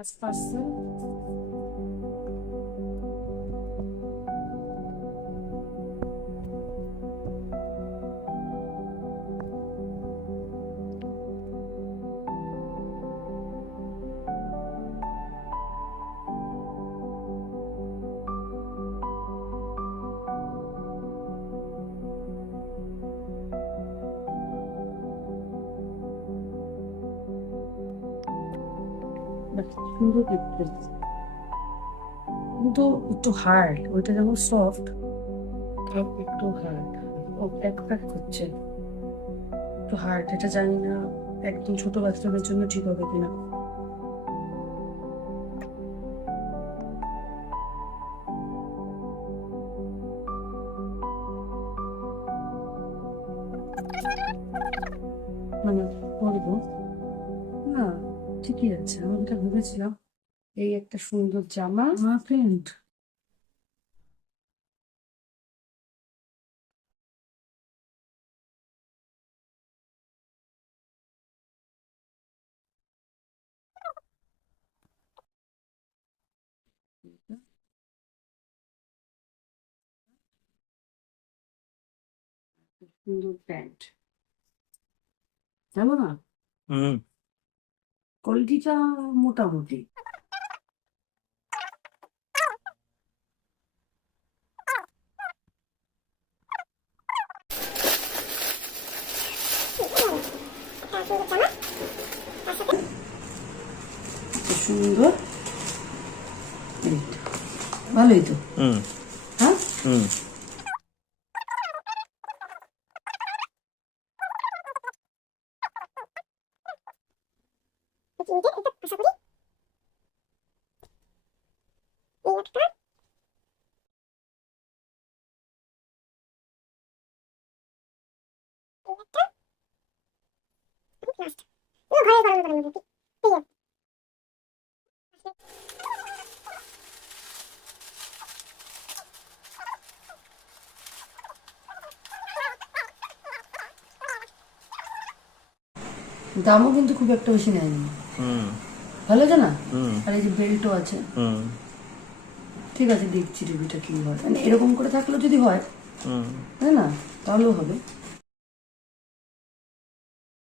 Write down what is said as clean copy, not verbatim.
আশপাশে সুন্দর দেখতে, কিন্তু একটু হার্ড। ওইটা যেমন সফট, একটু হার্ড। ও প্যাক প্যাক করছে, একটু হার্ড। এটা জানি না একদম ছোট বাচ্চাদের জন্য ঠিক হবে কিনা। মানে বলবো না, ঠিকই আছে। আমি যেটা ভেবেছিলাম, এই একটা সুন্দর জামা প্যান্ট। সুন্দর প্যান্ট, জানো না, হুম কোয়ালিটিটা মোটামুটি। সুন্দর, এই তো, ভালোই তো। হুম হ্যাঁ, হুম দামও কিন্তু খুব একটা বেশি নেয়নি, হুম ভালো আছে না? হুম আর এই যে বেল্টও আছে। হুম ঠিক আছে, দেখছি রিভিউটা কি হয়। মানে এরকম করে থাকলেও যদি হয়, হুম তাই না, তাহলেও হবে।